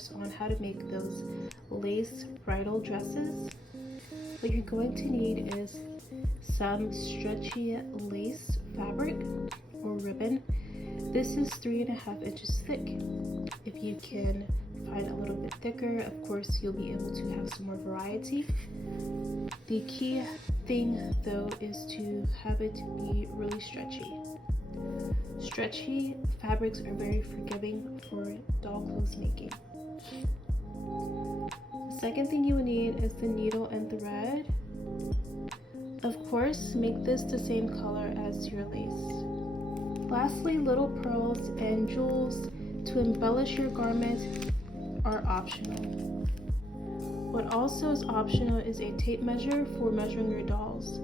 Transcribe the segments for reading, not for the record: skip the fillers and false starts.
course on how to make those lace bridal dresses. What you're going to need is some stretchy lace fabric or ribbon. This is 3.5 inches thick. If you can find a little bit thicker, of course you'll be able to have some more variety. The key thing though is to have it be really stretchy. Stretchy fabrics are very forgiving for doll clothes making. The second thing you will need is the needle and thread. Of course, make this the same color as your lace. Lastly, little pearls and jewels to embellish your garment are optional. What also is optional is a tape measure for measuring your dolls.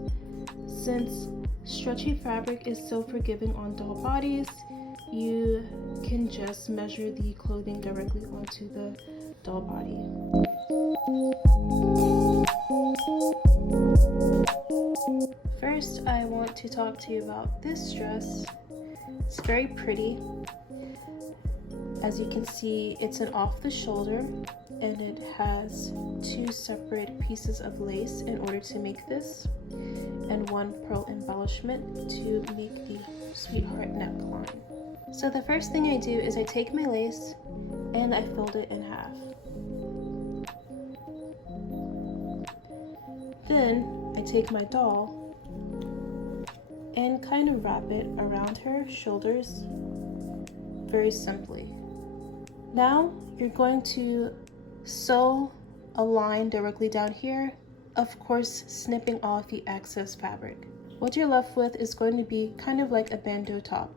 Since stretchy fabric is so forgiving on doll bodies, you can just measure the clothing directly onto the doll body. First, I want to talk to you about this dress. It's very pretty. As you can see, it's an off the shoulder and it has 2 separate pieces of lace in order to make this, and 1 pearl embellishment to make the sweetheart neckline. So the first thing I do is I take my lace and I fold it in half. Then I take my doll and kind of wrap it around her shoulders very simply. Now you're going to sew a line directly down here, of course snipping off the excess fabric. What you're left with is going to be kind of like a bandeau top.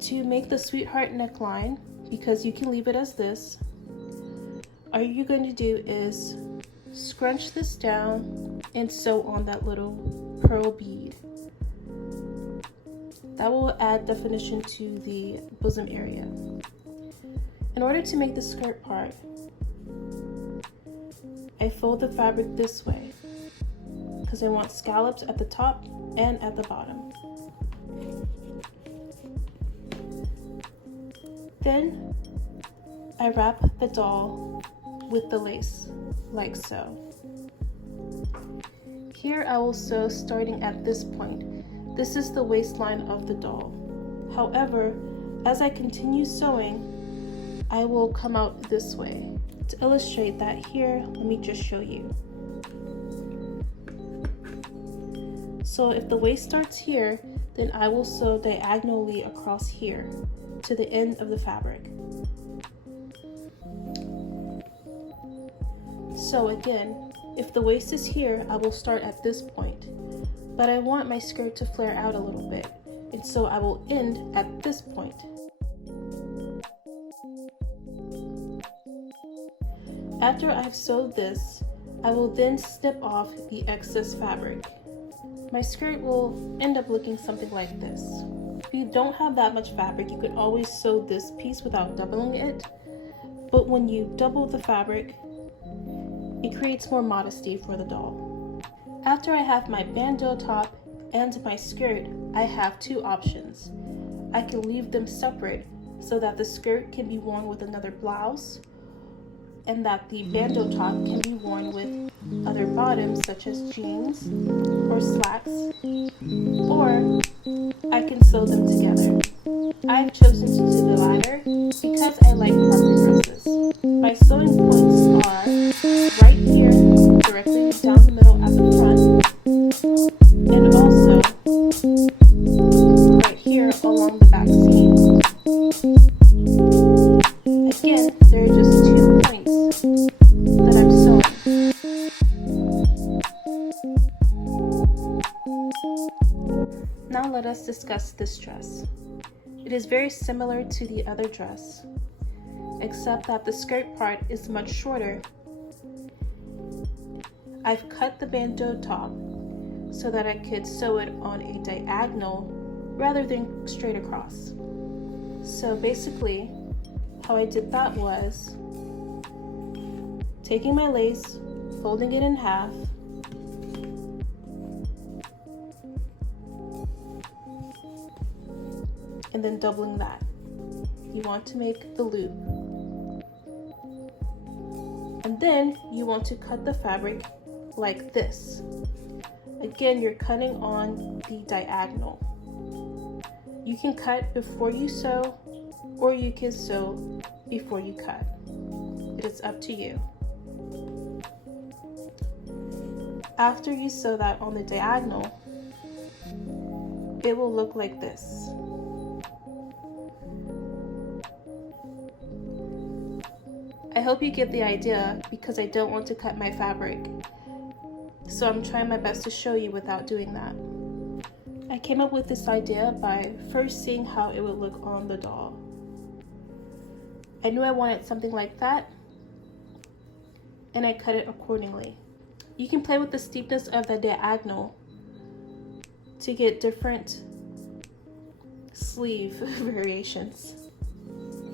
To make the sweetheart neckline, because you can leave it as this, all you're going to do is scrunch this down and sew on that little pearl bead. That will add definition to the bosom area. In order to make the skirt part, I fold the fabric this way because I want scallops at the top and at the bottom. Then I wrap the doll with the lace, like so. Here I will sew starting at this point. This is the waistline of the doll. However, as I continue sewing, I will come out this way. To illustrate that here, let me just show you. So if the waist starts here, then I will sew diagonally across here to the end of the fabric. So again, if the waist is here, I will start at this point, but I want my skirt to flare out a little bit, and so I will end at this point. After I've sewed this, I will then snip off the excess fabric. My skirt will end up looking something like this. If you don't have that much fabric, you can always sew this piece without doubling it, but when you double the fabric, it creates more modesty for the doll. After I have my bandeau top and my skirt, I have 2 options. I can leave them separate so that the skirt can be worn with another blouse, and that the bandeau top can be worn with other bottoms such as jeans or slacks, or I can sew them together. I've chosen to do the latter because I like proper dresses. My sewing points are right here, directly down the middle at the front, and also right here along the back seam. Again, there are just 2 points that I'm sewing. Now let us discuss this dress. It is very similar to the other dress, except that the skirt part is much shorter. I've cut the bandeau top so that I could sew it on a diagonal rather than straight across. So basically, how I did that was taking my lace, folding it in half, and then doubling that. You want to make the loop. And then you want to cut the fabric like this. Again, you're cutting on the diagonal. You can cut before you sew, or you can sew before you cut. It is up to you. After you sew that on the diagonal, it will look like this. I hope you get the idea because I don't want to cut my fabric. So I'm trying my best to show you without doing that. I came up with this idea by first seeing how it would look on the doll. I knew I wanted something like that, and I cut it accordingly. You can play with the steepness of the diagonal to get different sleeve variations.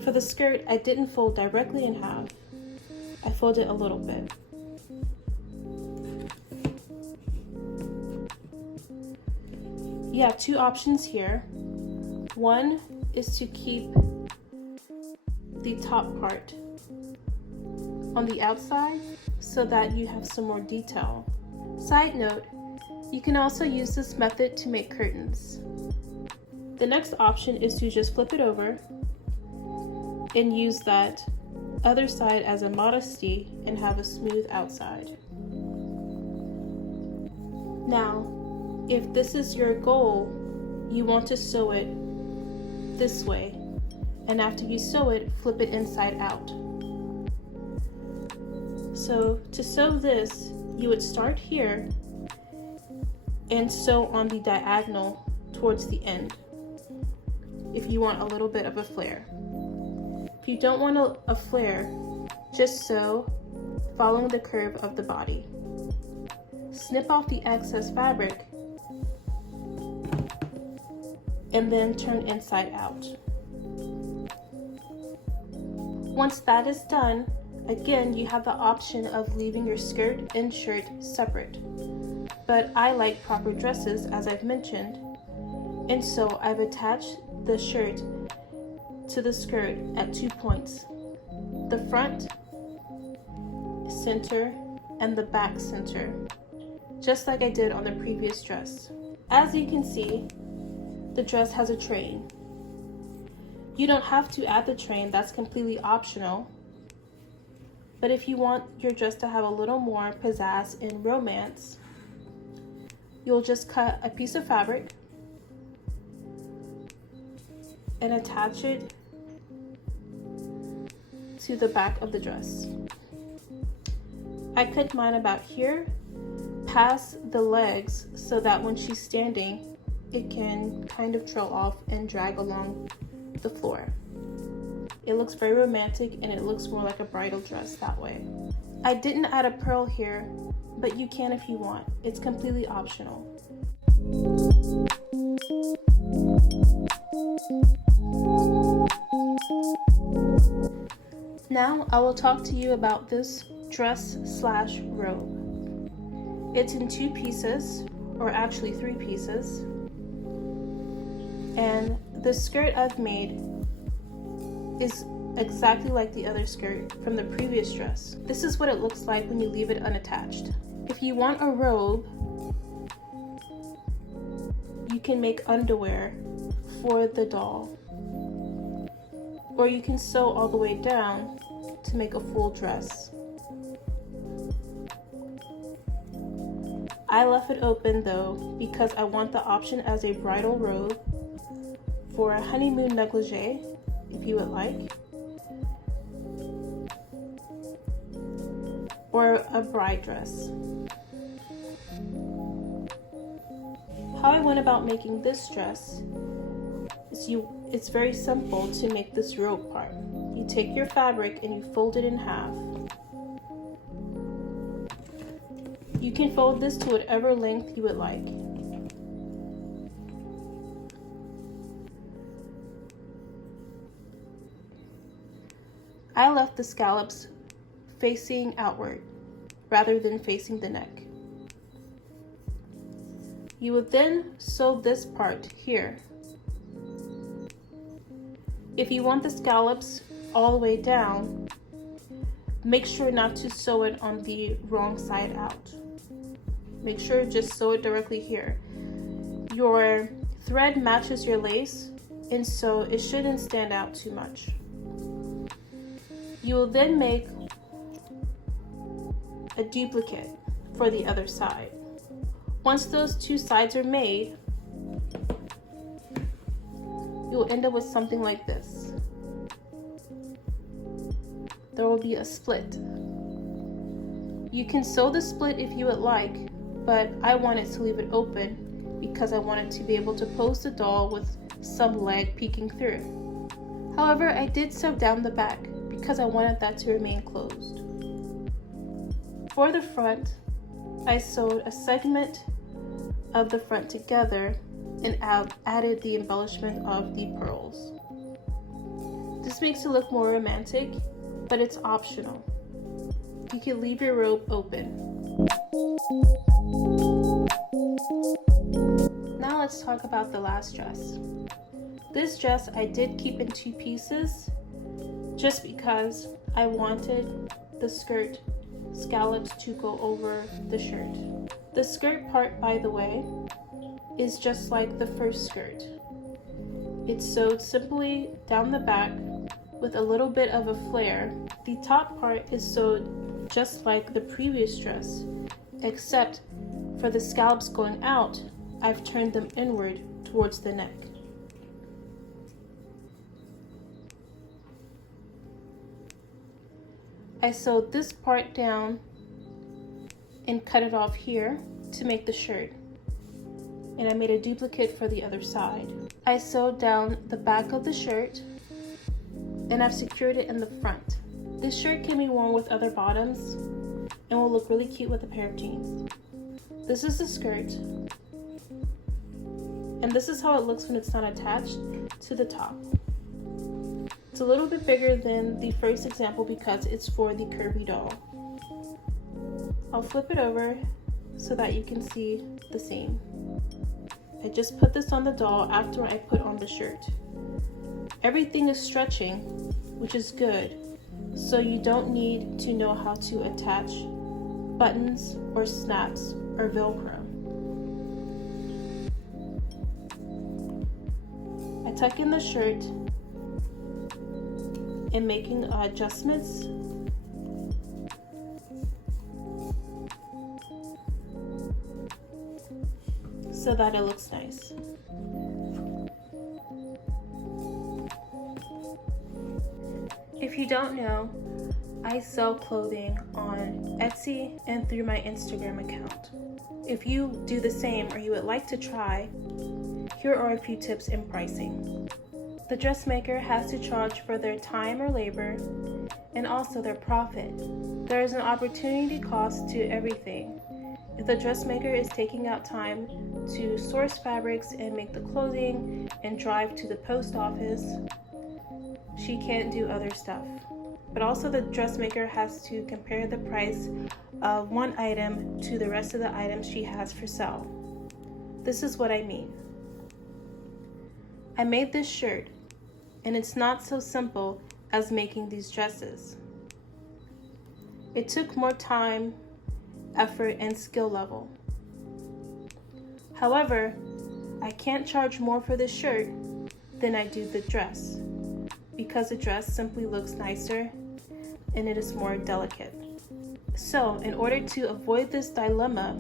For the skirt, I didn't fold directly in half. I folded a little bit. You have two options here. One is to keep the top part on the outside so that you have some more detail. Side note, you can also use this method to make curtains. The next option is to just flip it over and use that other side as a modesty and have a smooth outside. Now, if this is your goal, you want to sew it this way, and after you sew it, flip it inside out. So to sew this, you would start here and sew on the diagonal towards the end if you want a little bit of a flare. If you don't want a flare, just sew following the curve of the body. Snip off the excess fabric and then turn inside out. Once that is done, again, you have the option of leaving your skirt and shirt separate. But I like proper dresses, as I've mentioned, and so I've attached the shirt to the skirt at 2 points. The front, center, and the back center, just like I did on the previous dress. As you can see, the dress has a train. You don't have to add the train, that's completely optional. But if you want your dress to have a little more pizzazz and romance, you'll just cut a piece of fabric and attach it to the back of the dress. I cut mine about here, past the legs, so that when she's standing, it can kind of trail off and drag along the floor. It looks very romantic and it looks more like a bridal dress that way. I didn't add a pearl here, but you can if you want. It's completely optional. Now I will talk to you about this dress/robe. It's in 2 pieces, or actually 3 pieces. And the skirt I've made is exactly like the other skirt from the previous dress. This is what it looks like when you leave it unattached. If you want a robe, you can make underwear for the doll, or you can sew all the way down to make a full dress. I left it open though because I want the option as a bridal robe for a honeymoon negligee, if you would like, or a bride dress. How I went about making this dress is it's very simple to make this robe part. You take your fabric and you fold it in half. You can fold this to whatever length you would like. I left the scallops facing outward rather than facing the neck. You would then sew this part here. If you want the scallops all the way down, make sure not to sew it on the wrong side out. Make sure just sew it directly here. Your thread matches your lace, and so it shouldn't stand out too much. You will then make a duplicate for the other side. Once those two sides are made, you'll end up with something like this. There will be a split. You can sew the split if you would like, but I wanted to leave it open because I wanted to be able to pose the doll with some leg peeking through. However, I did sew down the back because I wanted that to remain closed. For the front, I sewed a segment of the front together and added the embellishment of the pearls. This makes it look more romantic, but it's optional. You can leave your robe open. Now let's talk about the last dress. This dress I did keep in 2 pieces just because I wanted the skirt scallops to go over the shirt. The skirt part, by the way, is just like the first skirt. It's sewed simply down the back with a little bit of a flare. The top part is sewed just like the previous dress, except for the scallops going out, I've turned them inward towards the neck. I sewed this part down and cut it off here to make the shirt. And I made a duplicate for the other side. I sewed down the back of the shirt and I've secured it in the front. This shirt can be worn with other bottoms and will look really cute with a pair of jeans. This is the skirt, and this is how it looks when it's not attached to the top. It's a little bit bigger than the first example because it's for the curvy doll. I'll flip it over so that you can see the seam. I just put this on the doll after I put on the shirt. Everything is stretching, which is good, so you don't need to know how to attach buttons or snaps or Velcro. I tuck in the shirt and making adjustments. So that it looks nice. If you don't know, I sell clothing on Etsy and through my Instagram account. If you do the same or you would like to try, here are a few tips in pricing. The dressmaker has to charge for their time or labor and also their profit. There is an opportunity cost to everything. If the dressmaker is taking out time to source fabrics and make the clothing and drive to the post office, she can't do other stuff. But also the dressmaker has to compare the price of one item to the rest of the items she has for sale. This is what I mean. I made this shirt, and it's not so simple as making these dresses. It took more time, effort, and skill level. However, I can't charge more for this shirt than I do the dress, because the dress simply looks nicer and it is more delicate. So, in order to avoid this dilemma,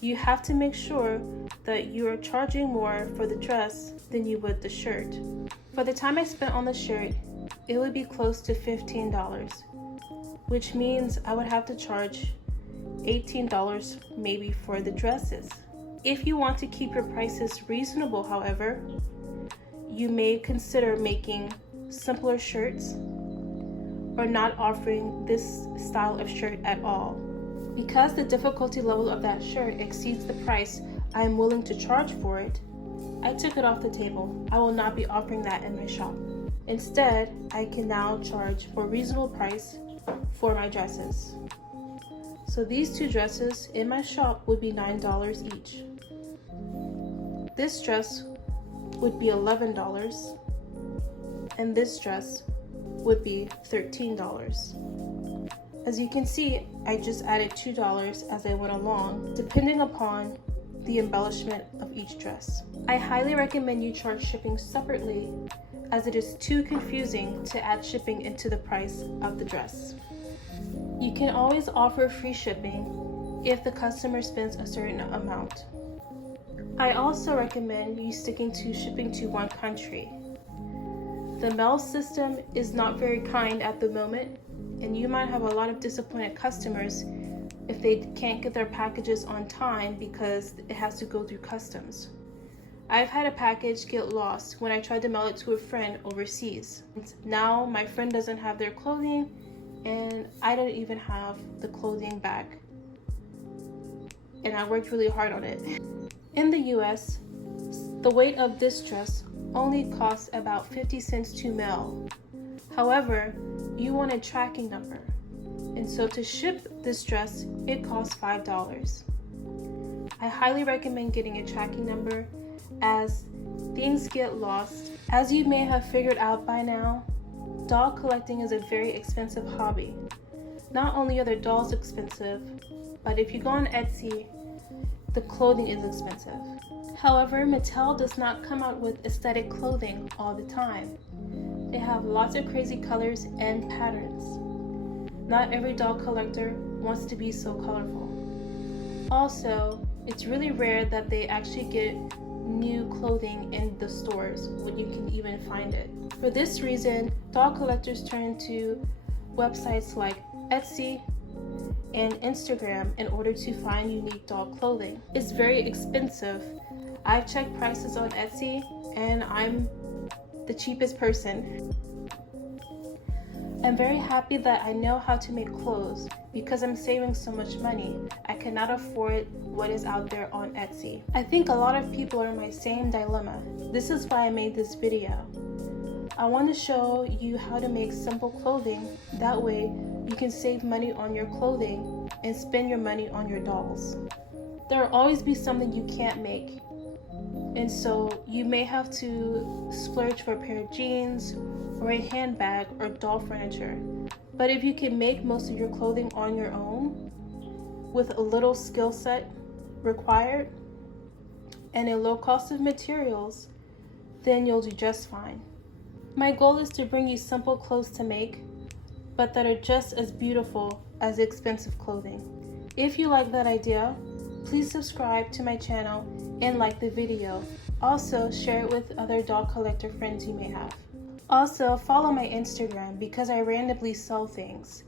you have to make sure that you are charging more for the dress than you would the shirt. For the time I spent on the shirt, it would be close to $15, which means I would have to charge $18 maybe for the dresses. If you want to keep your prices reasonable, however, you may consider making simpler shirts or not offering this style of shirt at all. Because the difficulty level of that shirt exceeds the price I am willing to charge for it, I took it off the table. I will not be offering that in my shop. Instead, I can now charge for a reasonable price for my dresses. So these two dresses in my shop would be $9 each. This dress would be $11, and this dress would be $13. As you can see, I just added $2 as I went along, depending upon the embellishment of each dress. I highly recommend you charge shipping separately, as it is too confusing to add shipping into the price of the dress. You can always offer free shipping if the customer spends a certain amount. I also recommend you sticking to shipping to one country. The mail system is not very kind at the moment, and you might have a lot of disappointed customers if they can't get their packages on time because it has to go through customs. I've had a package get lost when I tried to mail it to a friend overseas. Now my friend doesn't have their clothing, and I don't even have the clothing back. And I worked really hard on it. In the US, the weight of this dress only costs about 50 cents to mail. However, you want a tracking number, and so to ship this dress, it costs $5. I highly recommend getting a tracking number, as things get lost. As you may have figured out by now, doll collecting is a very expensive hobby. Not only are the dolls expensive, but if you go on Etsy, the clothing is expensive. However, Mattel does not come out with aesthetic clothing all the time. They have lots of crazy colors and patterns. Not every doll collector wants to be so colorful. Also, it's really rare that they actually get new clothing in the stores when you can even find it. For this reason, doll collectors turn to websites like Etsy and Instagram in order to find unique doll clothing. It's very expensive. I've checked prices on Etsy and I'm the cheapest person. I'm very happy that I know how to make clothes because I'm saving so much money. I cannot afford what is out there on Etsy. I think a lot of people are in my same dilemma. This is why I made this video. I want to show you how to make simple clothing. That way you can save money on your clothing and spend your money on your dolls. There will always be something you can't make, and so you may have to splurge for a pair of jeans or a handbag or doll furniture. But if you can make most of your clothing on your own with a little skill set required and a low cost of materials, then you'll do just fine. My goal is to bring you simple clothes to make, but that are just as beautiful as expensive clothing. If you like that idea, please subscribe to my channel and like the video. Also, share it with other doll collector friends you may have. Also, follow my Instagram because I randomly sell things.